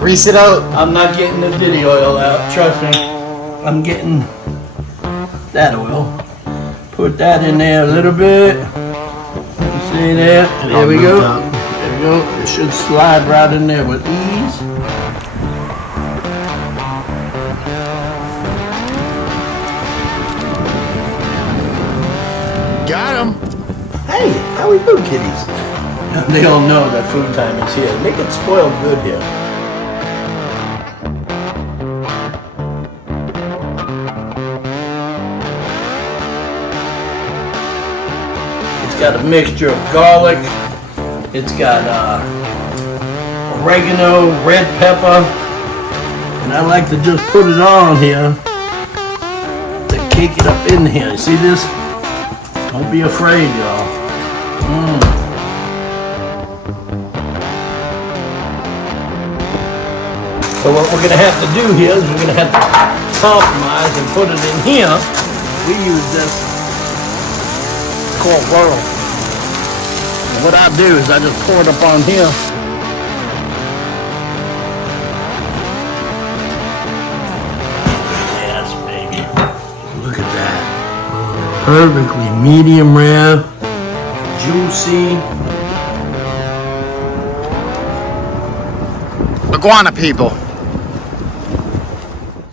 Grease it out. I'm not getting the diddy oil out, trust me. I'm getting that oil. Put that in there a little bit. You see that? There we go. There we go. It should slide right in there with ease. Got him. Hey, how we do, kiddies? They all know that food time is here. Make it spoiled good here. It's got a mixture of garlic. It's got oregano, red pepper, and I like to just put it on here to cake it up in here. You see this? Don't be afraid, y'all. So what we're gonna have to do here is we're gonna have to compromise and put it in here. We use this called whirl. And what I do is I just pour it up on here. Yes, baby. Look at that. Perfectly medium rare, juicy. Iguana people.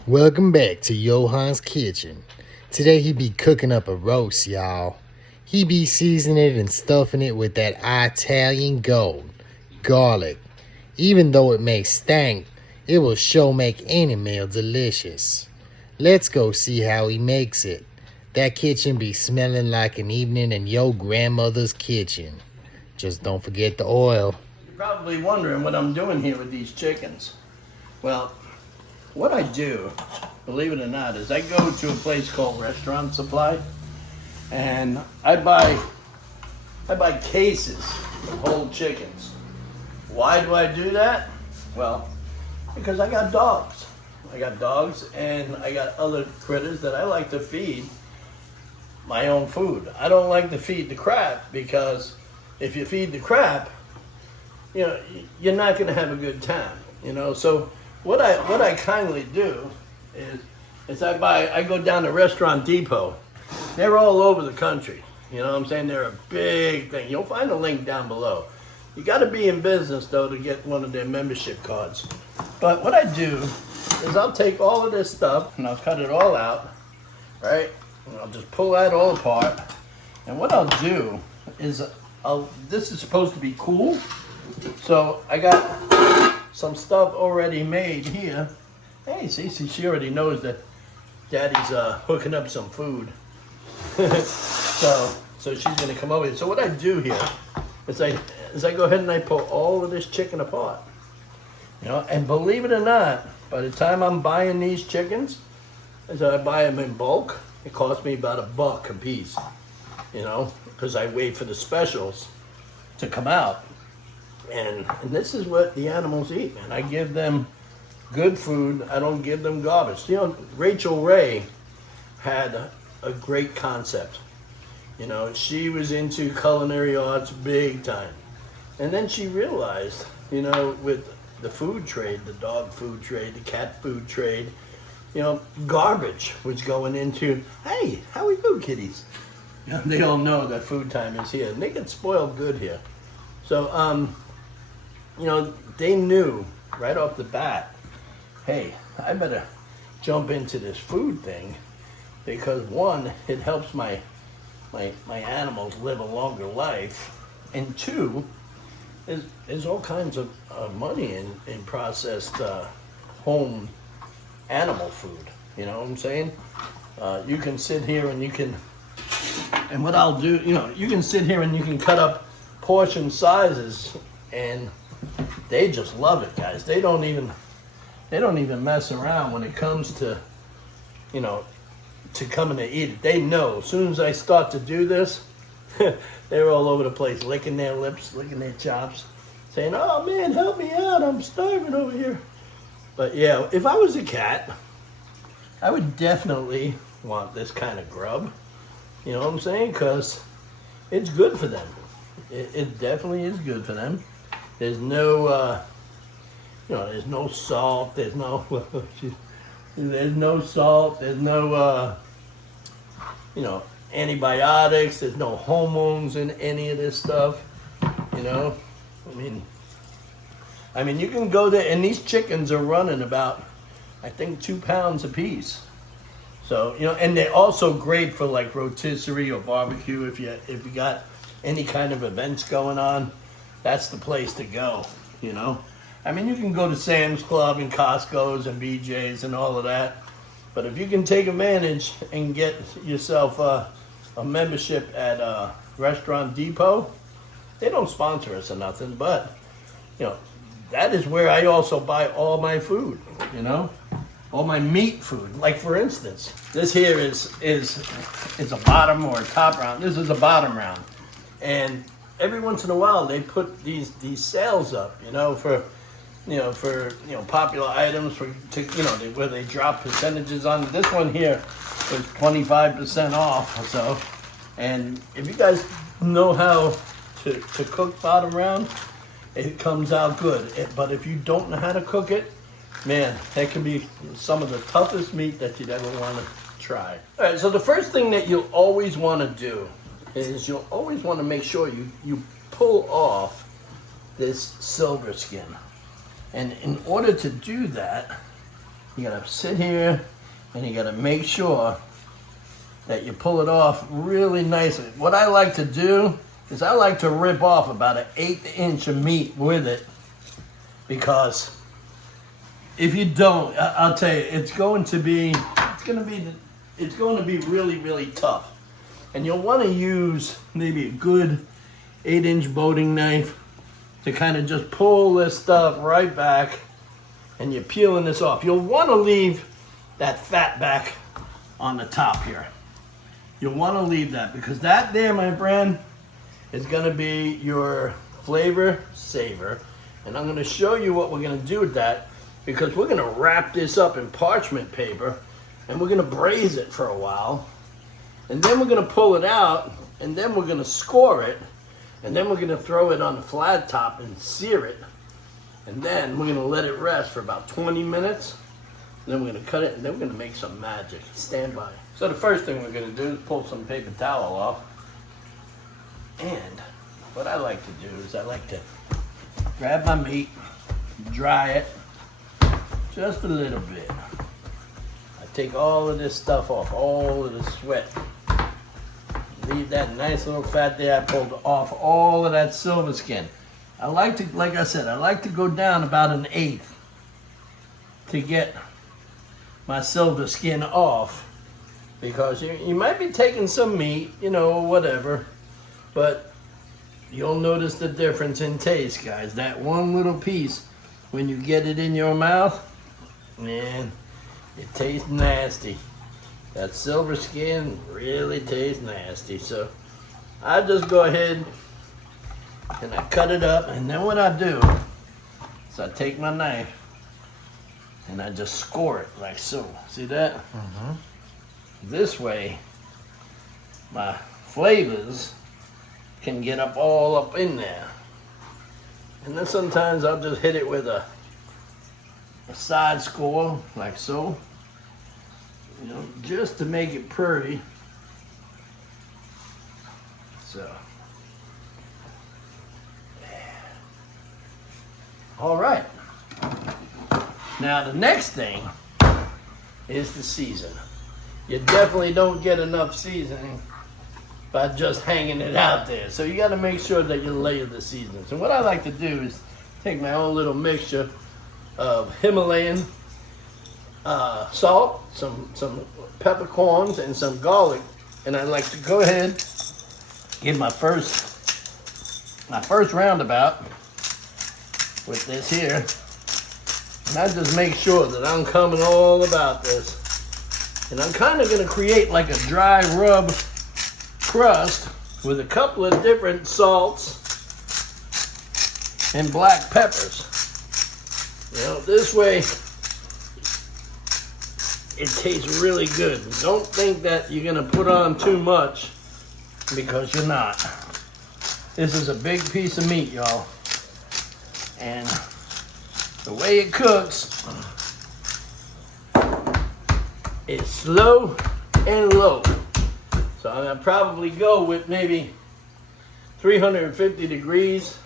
Welcome back to Yohan's kitchen. Today he be cooking up a roast, y'all. He be seasoning it and stuffing it with that Italian gold, garlic. Even though it may stank, it will sure make any meal delicious. Let's go see how he makes it. That kitchen be smelling like an evening in your grandmother's kitchen. Just don't forget the oil. You're probably wondering what I'm doing here with these chickens. Well, what I do, believe it or not, is I go to a place called Restaurant Supply, and I buy cases of whole chickens. Why do I do that? Well, because I got dogs. I got dogs and I got other critters that I like to feed my own food. I don't like to feed the crap, because if you feed the crap, you know, you're not going to have a good time, you know. So what I kindly do is I go down to Restaurant Depot. They're all over the country. You know what I'm saying? They're a big thing. You'll find a link down below. You got to be in business, though, to get one of their membership cards. But what I do is I'll take all of this stuff and I'll cut it all out, right? And I'll just pull that all apart. And what I'll do is this is supposed to be cool. So I got some stuff already made here. Hey, see, she already knows that Daddy's hooking up some food. so she's gonna come over here. So what I do here is I go ahead and I pull all of this chicken apart. You know, and believe it or not, by the time I'm buying these chickens, as I buy them in bulk, it costs me about $1 a piece. You know, because I wait for the specials to come out. And this is what the animals eat, man. I give them good food. I don't give them garbage. You know, Rachel Ray had a great concept. You know, she was into culinary arts big time. And then she realized, you know, with the food trade, the dog food trade, the cat food trade, you know, garbage was going into, hey, how we do, kitties? You know, they all know that food time is here. And they get spoiled good here. So, you know, they knew right off the bat, hey, I better jump into this food thing, because one, it helps my animals live a longer life, and two, there's all kinds of money in processed home animal food. You know what I'm saying? You can sit here and you can, and what I'll do, you know, you can sit here and you can cut up portion sizes, and they just love it, guys. They don't even mess around when it comes to, you know, to coming to eat it. They know as soon as I start to do this, they're all over the place, licking their lips, licking their chops, saying, "Oh man, help me out, I'm starving over here." But yeah, if I was a cat, I would definitely want this kind of grub. You know what I'm saying? Because it's good for them. It definitely is good for them. There's no You know, there's no salt, there's no, there's no salt, there's no, you know, antibiotics, there's no hormones in any of this stuff, you know. I mean, you can go there, and these chickens are running about, I think, 2 pounds a piece. So, you know, and they're also great for like rotisserie or barbecue if you got any kind of events going on. That's the place to go, you know. I mean, you can go to Sam's Club and Costco's and BJ's and all of that. But if you can take advantage and get yourself a membership at Restaurant Depot, they don't sponsor us or nothing, but, you know, that is where I also buy all my food, you know, all my meat food. Like, for instance, this here is a bottom or a top round. This is a bottom round. And every once in a while, they put these sales up, you know, for popular items where they drop percentages on. This one here was 25% off. So, and if you guys know how to cook bottom round, it comes out good. But if you don't know how to cook it, man, that can be some of the toughest meat that you'd ever want to try. All right, so the first thing that you'll always want to do is you'll always want to make sure you pull off this silver skin. And in order to do that, you gotta sit here and you gotta make sure that you pull it off really nicely. What I like to do is I like to rip off about 1/8 inch of meat with it, because if you don't, I'll tell you, it's going to be really, really tough. And you'll want to use maybe a good 8-inch boating knife to kind of just pull this stuff right back, and you're peeling this off. You'll want to leave that fat back on the top here. You'll want to leave that, because that there, my friend, is going to be your flavor saver. And I'm going to show you what we're going to do with that, because we're going to wrap this up in parchment paper and we're going to braise it for a while. And then we're going to pull it out, and then we're going to score it, and then we're going to throw it on the flat top and sear it. And then we're going to let it rest for about 20 minutes. And then we're going to cut it, and then we're going to make some magic. Stand by. So the first thing we're going to do is pull some paper towel off. And what I like to do is I like to grab my meat, dry it just a little bit. I take all of this stuff off, all of the sweat. Leave that nice little fat there. I pulled off all of that silver skin. I like to, like I said, I like to go down about 1/8 to get my silver skin off, because you might be taking some meat, you know, whatever, but you'll notice the difference in taste, guys. That one little piece, when you get it in your mouth, man, it tastes nasty. That silver skin really tastes nasty. So I just go ahead and I cut it up, and then what I do is I take my knife and I just score it like so. See that? Mm-hmm. This way my flavors can get all up in there. And then sometimes I'll just hit it with a side score like so. You know, just to make it pretty. So, all right. Now the next thing is the season. You definitely don't get enough seasoning by just hanging it out there. So you got to make sure that you layer the seasonings. And what I like to do is take my own little mixture of Himalayan salt, some peppercorns, and some garlic, and I like to go ahead, get my first roundabout with this here, and I just make sure that I'm coming all about this, and I'm kind of going to create like a dry rub crust with a couple of different salts and black peppers. You know, this way it tastes really good. Don't think that you're gonna put on too much, because you're not. This is a big piece of meat, y'all. And the way it cooks is slow and low. So I'm gonna probably go with maybe 350 degrees,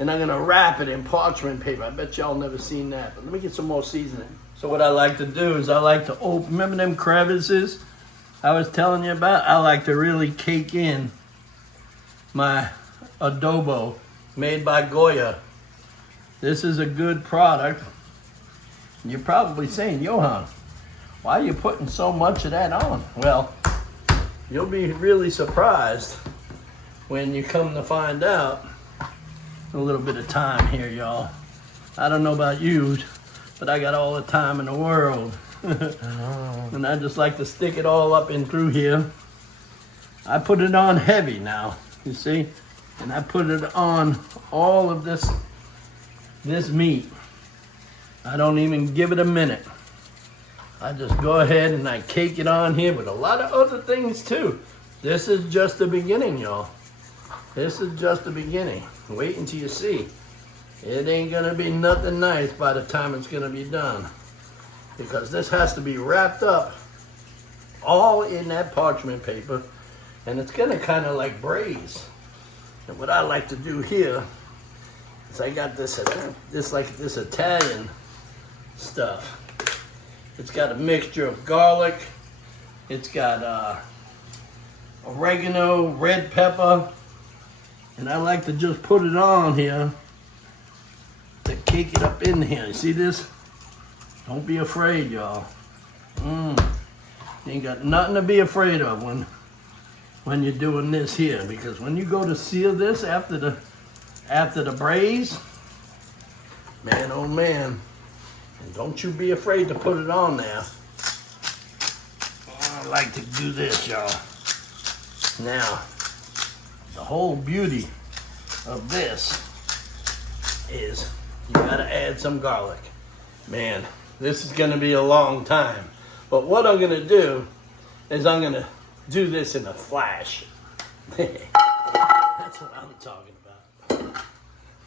and I'm gonna wrap it in parchment paper. I bet y'all never seen that, but let me get some more seasoning. So what I like to do is I like to open, remember them crevices I was telling you about? I like to really cake in my adobo made by Goya. This is a good product. You're probably saying, Yohan, why are you putting so much of that on? Well, you'll be really surprised when you come to find out. A little bit of time here, y'all. I don't know about you, but I got all the time in the world. And I just like to stick it all up in through here. I put it on heavy now, you see? And I put it on all of this meat. I don't even give it a minute. I just go ahead and I cake it on here with a lot of other things too. This is just the beginning, y'all. This is just the beginning. Wait until you see. It ain't gonna be nothing nice by the time it's gonna be done. Because this has to be wrapped up all in that parchment paper, and it's gonna kind of like braise. And what I like to do here is I got this Italian stuff. It's got a mixture of garlic. It's got oregano, red pepper, and I like to just put it on here to cake it up in here. You see this? Don't be afraid, y'all. You ain't got nothing to be afraid of when you're doing this here, because when you go to seal this after the braise, man, oh man, and don't you be afraid to put it on there. I like to do this, y'all. Now, the whole beauty of this is you gotta add some garlic. Man, this is gonna be a long time. But what I'm gonna do is I'm gonna do this in a flash. That's what I'm talking about.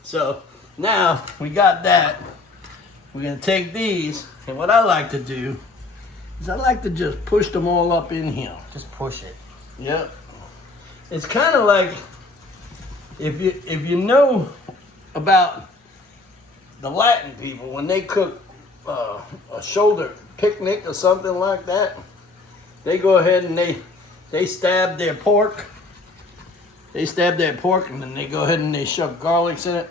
So now we got that. We're gonna take these, and what I like to do is I like to just push them all up in here. Just push it. Yep. It's kind of like if you know about the Latin people when they cook a shoulder picnic or something like that, they go ahead and they stab their pork. They stab their pork and then they go ahead and they shove garlics in it.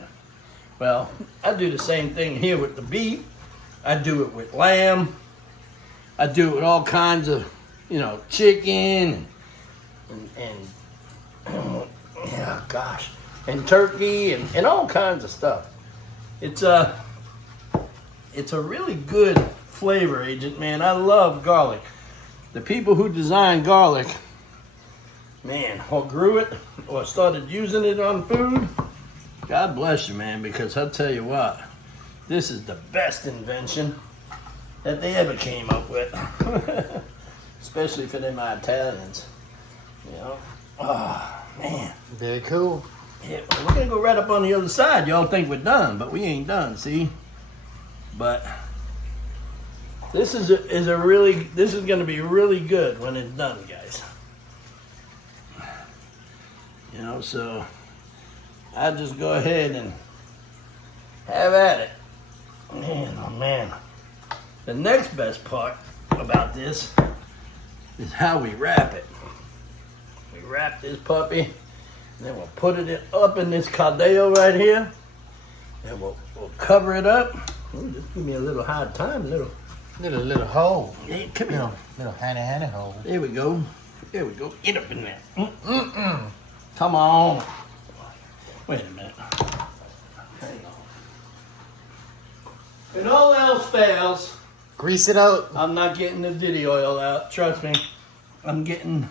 Well, I do the same thing here with the beef. I do it with lamb. I do it with all kinds of, chicken and yeah, gosh, and turkey and all kinds of stuff. It's a really good flavor agent, man. I love garlic. The people who designed garlic, man, or grew it or started using it on food, God bless you, man, because I'll tell you what, this is the best invention that they ever came up with. Especially for them Italians. Oh, man. Very cool. Yeah, well, we're gonna go right up on the other side. Y'all think we're done, but we ain't done, see? But this is gonna be really good when it's done, guys. So I just go ahead and have at it. Man, oh man. The next best part about this is how we wrap it. We wrap this puppy, and then we'll put it up in this caldeo right here, and we'll cover it up. Ooh, just give me a little hard time, little hole. Hey, come here. Little honey hole. There we go. There we go. Get up in there. Come on. Wait a minute. Hang on. If all else fails, Grease it up. I'm not getting the video oil out. Trust me. I'm getting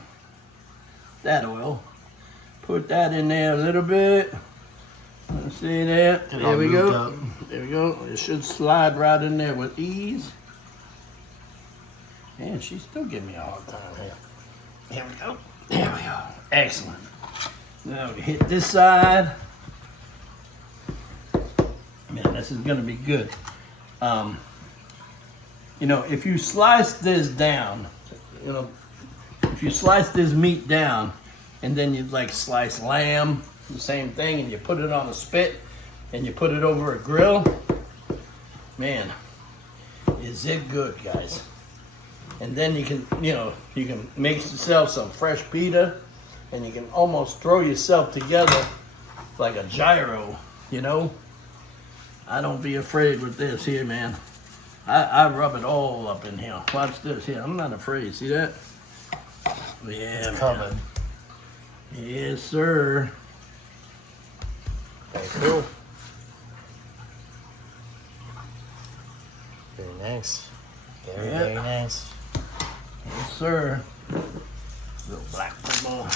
that oil. Put that in there a little bit. Let's see there. There we go. Up. There we go. It should slide right in there with ease. Man, she's still giving me a hard time here. There we go. There we go. Excellent. Now we hit this side. man, this is gonna be good. You know, if you slice this down, you know, if you slice this meat down, and then you like slice lamb, the same thing, and you put it on a spit, and you put it over a grill, man, is it good, guys. And then you can, you know, you can make yourself some fresh pita, and you can almost throw yourself together like a gyro, you know. I don't be afraid with this here, man. I rub it all up in here. Watch this here. I'm not afraid. See that? Yeah, It's coming. Yes, sir. Very cool. Very nice. Very, Yeah. very nice. Yes, sir. Little black pepper.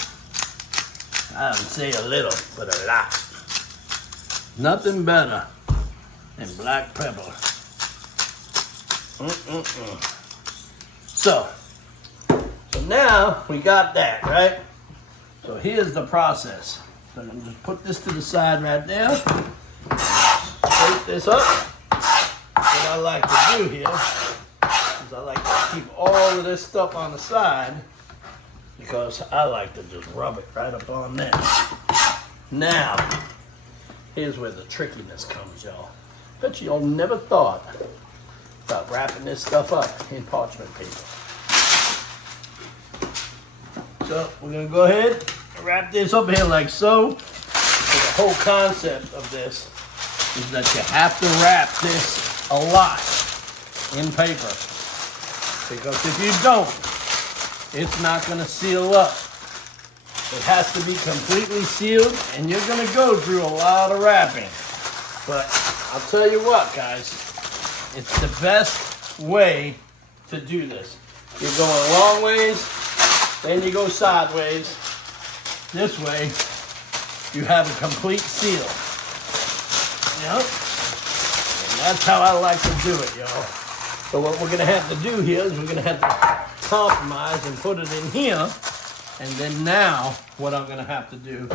I would say a little, but a lot. Nothing better than black pepper. So now we got that, right? So here's the process. So I'm gonna just put this to the side right there. Scrape this up. What I like to do here is I like to keep all of this stuff on the side because I like to just rub it right up on there. Now, here's where the trickiness comes, y'all. Bet you all never thought about wrapping this stuff up in parchment paper. So we're gonna go ahead and wrap this up here like so. So the whole concept of this is that you have to wrap this a lot in paper. Because if you don't, it's not gonna seal up. It has to be completely sealed, and you're gonna go through a lot of wrapping. But I'll tell you what, guys, it's the best way to do this. You're going long ways, then you go sideways. This way, you have a complete seal. Yep. And that's how I like to do it, y'all. So what we're gonna have to do here is we're gonna have to compromise and put it in here. And then now, what I'm gonna have to do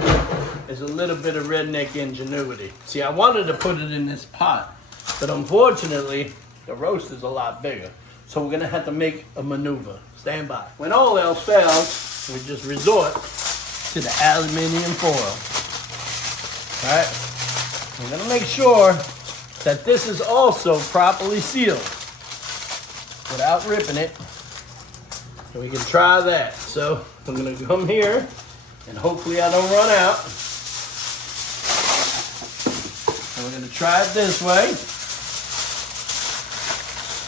is a little bit of redneck ingenuity. See, I wanted to put it in this pot, but unfortunately, the roast is a lot bigger. So we're gonna have to make a maneuver. Stand by. When all else fails, we just resort to the aluminum foil. All right? We're gonna make sure that this is also properly sealed without ripping it. And we can try that. So I'm gonna come here and hopefully I don't run out. And we're gonna try it this way.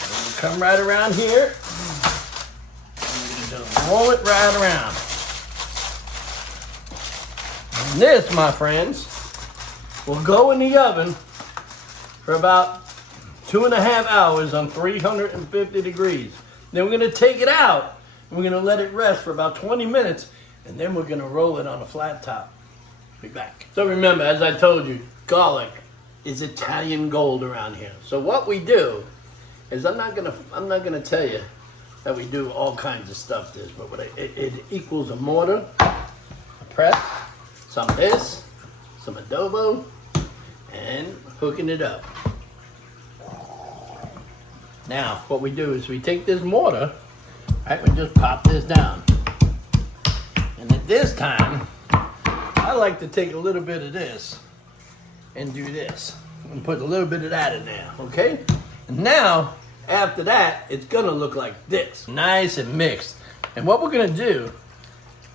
We're gonna come right around here. And we're gonna just roll it right around. And this, my friends, will go in the oven for about 2.5 hours on 350 degrees. Then we're gonna take it out and we're gonna let it rest for about 20 minutes and then we're gonna roll it on a flat top. Be back. So remember, as I told you, garlic is Italian gold around here. So what we do is I'm not gonna tell you that we do all kinds of stuff this, but what it equals a mortar, a prep, some of this, some adobo, and hooking it up. Now, what we do is we take this mortar, right, we just pop this down. And at this time, I like to take a little bit of this and do this. And put a little bit of that in there, okay? And now, after that, it's gonna look like this. Nice and mixed. And what we're gonna do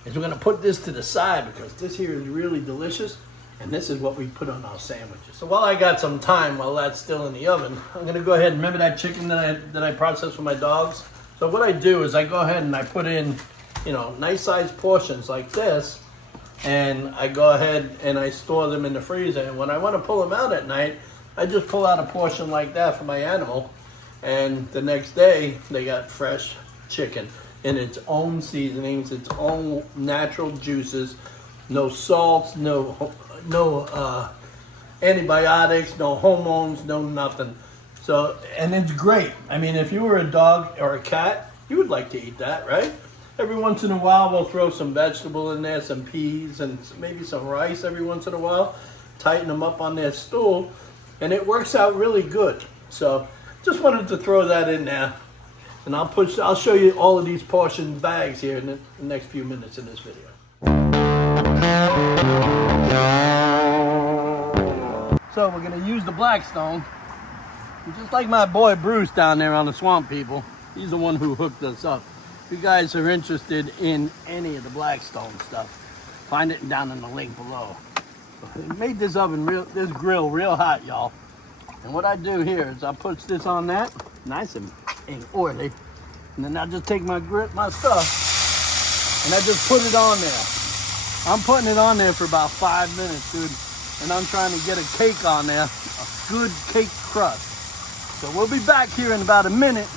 is we're gonna put this to the side because this here is really delicious. And this is what we put on our sandwiches. So while I got some time, while that's still in the oven, I'm gonna go ahead and remember that chicken that I processed for my dogs? So what I do is I go ahead and I put in, you know, nice sized portions like this, and I go ahead and I store them in the freezer. And when I wanna pull them out at night, I just pull out a portion like that for my animal, and the next day they got fresh chicken in its own seasonings, its own natural juices, no salts, no antibiotics, no hormones, no nothing. So, and it's great. I mean, if you were a dog or a cat, you would like to eat that, right? Every once in a while, we'll throw some vegetable in there, some peas, and maybe some rice every once in a while, tighten them up on their stool. and it works out really good. So just wanted to throw that in there, and I'll show you all of these portion bags here in the next few minutes in this video. So we're gonna use the Blackstone, just like my boy Bruce down there on the Swamp People. He's the one who hooked us up. If you guys are interested in any of the Blackstone stuff, find it down in the link below. It made this this grill real hot, y'all. And what I do here is I put this on that, nice and oily, and then I just take my stuff and I just put it on there. I'm putting it on there for about 5 minutes, dude, and I'm trying to get a cake on there, a good cake crust. So we'll be back here in about a minute,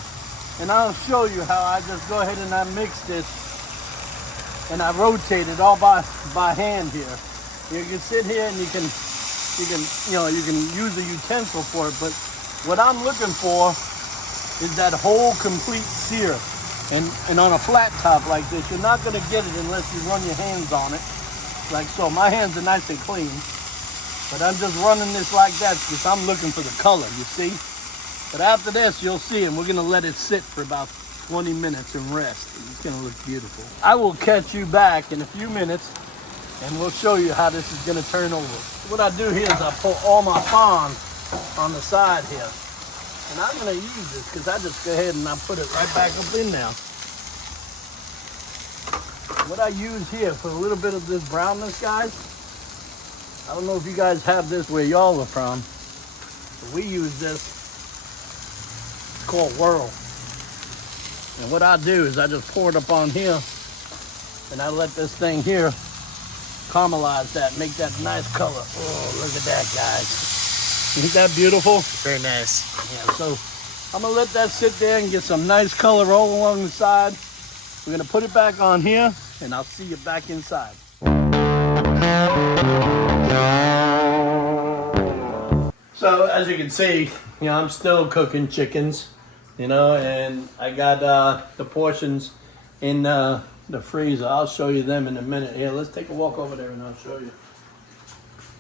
and I'll show you how I just go ahead and I mix this and I rotate it all by hand here. You can sit here and you can use a utensil for it, but what I'm looking for is that whole complete sear. And on a flat top like this, you're not gonna get it unless you run your hands on it, like so. My hands are nice and clean, but I'm just running this like that because I'm looking for the color, you see? But after this, you'll see, and we're gonna let it sit for about 20 minutes and rest. It's gonna look beautiful. I will catch you back in a few minutes, and we'll show you how this is gonna turn over. What I do here is I pull all my fond on the side here. And I'm gonna use this because I just go ahead and I put it right back up in there. What I use here for a little bit of this brownness, guys, I don't know if you guys have this where y'all are from, but we use this. It's called Whirl. And what I do is I just pour it up on here, and I let this thing here caramelize that, make that nice color. Oh, look at that, guys. Isn't that beautiful? Very nice. Yeah, so I'm gonna let that sit there and get some nice color all along the side. We're gonna put it back on here, and I'll see you back inside. So as you can see, I'm still cooking chickens, and I got the portions in the freezer. I'll show you them in a minute. Here, let's take a walk over there and I'll show you.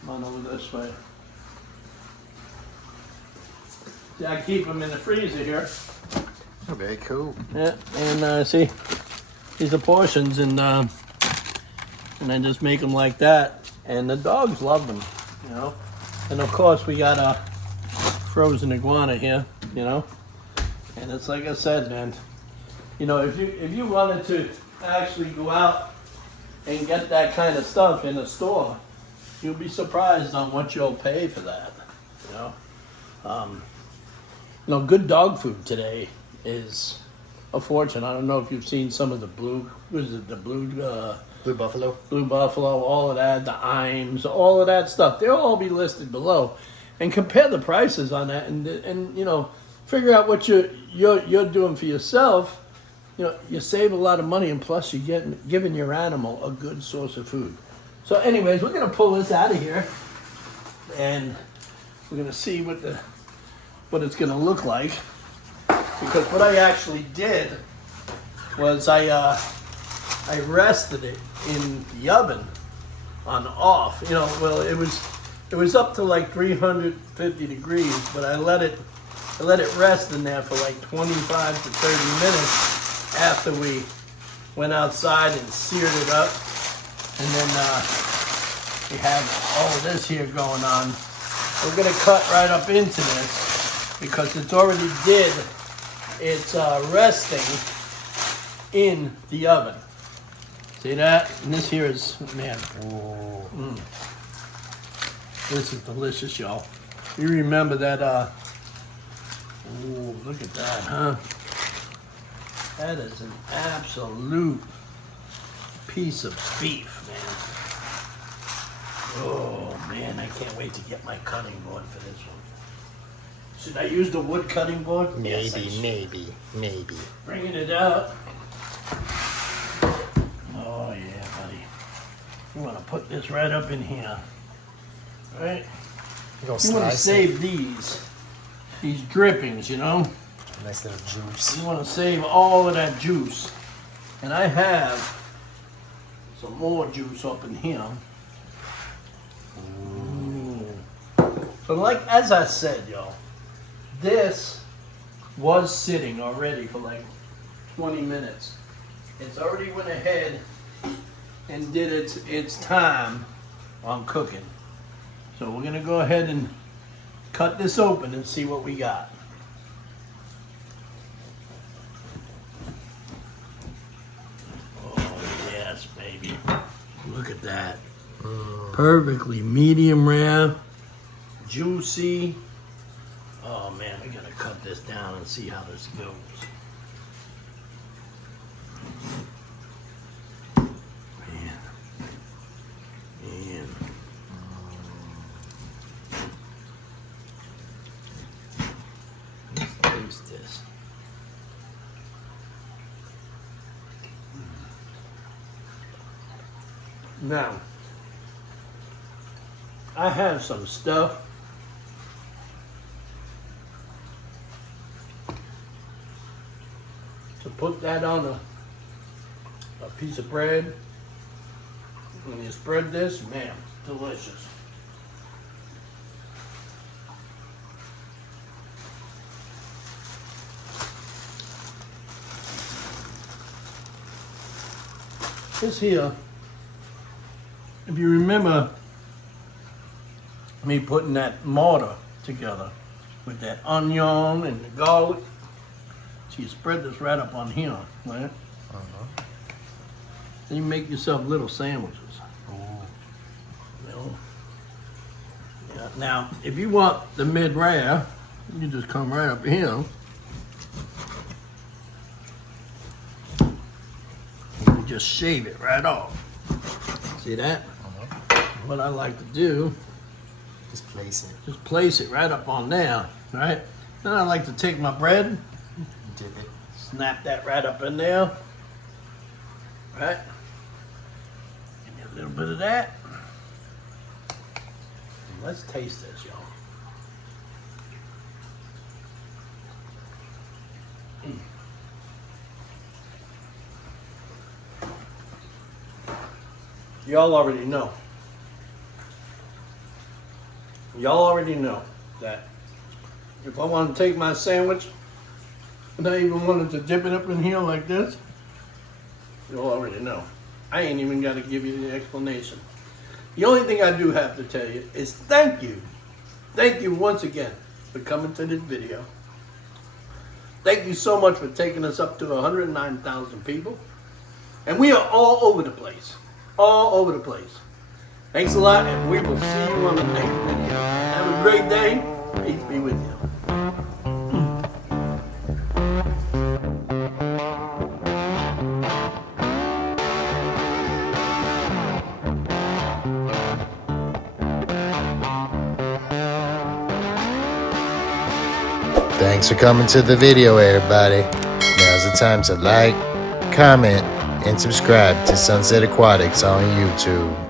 Come on over this way. See, I keep them in the freezer here. Oh, very cool. Yeah, and see, these are portions, and I just make them like that, and the dogs love them, And of course, we got a frozen iguana here, and it's like I said, man. If you wanted to actually go out and get that kind of stuff in a store, you'll be surprised on what you'll pay for that. Good dog food today is a fortune. I don't know if you've seen some of the blue Buffalo. Blue Buffalo, all of that, the Imes, all of that stuff. They'll all be listed below, and compare the prices on that, and figure out what you're doing for yourself. You save a lot of money, and plus you're giving your animal a good source of food. So, anyways, we're gonna pull this out of here, and we're gonna see what it's gonna look like. Because what I actually did was I rested it in the oven on off. It was up to like 350 degrees, but I let it rest in there for like 25 to 30 minutes after we went outside and seared it up. And then we have all of this here going on. We're gonna cut right up into this because it's already it's resting in the oven. See that? And this here is, man, this is delicious, y'all. You remember that, look at that, huh? That is an absolute piece of beef, man. Oh, man, I can't wait to get my cutting board for this one. Should I use the wood cutting board? Maybe. Bringing it out. Oh yeah, buddy. You want to put this right up in here, right? You want to save these drippings, Nice little juice. You want to save all of that juice, and I have some more juice up in here. But like, as I said, y'all, this was sitting already for like 20 minutes. It's already went ahead and did its time on cooking. So we're gonna go ahead and cut this open and see what we got. Oh yes, baby. Look at that. Perfectly medium rare, juicy. Oh man, we gotta cut this down and see how this goes. Man. Let's taste this. Now, I have some stuff to put that on a piece of bread. When you spread this, man, delicious. This here, if you remember me putting that mortar together with that onion and the garlic, so you spread this right up on here, right? Then you make yourself little sandwiches. You know? Yeah. Now, if you want the mid-rare, you just come right up here. You just shave it right off. See that? What I like to do, just place it right up on there, right? Then I like to take my bread, Dip it. snap that right up in there, right? Give me a little bit of that. And let's taste this, y'all. Y'all already know. Y'all already know that if I want to take my sandwich and I even wanted to dip it up in here like this, you'll already know. I ain't even got to give you the explanation. The only thing I do have to tell you is thank you. Thank you once again for coming to this video. Thank you so much for taking us up to 109,000 people. And we are all over the place. All over the place. Thanks a lot, and we will see you on the next video. Have a great day. Peace be with you. Thanks for coming to the video, everybody. Now's the time to like, comment, and subscribe to Sunset Aquatics on YouTube.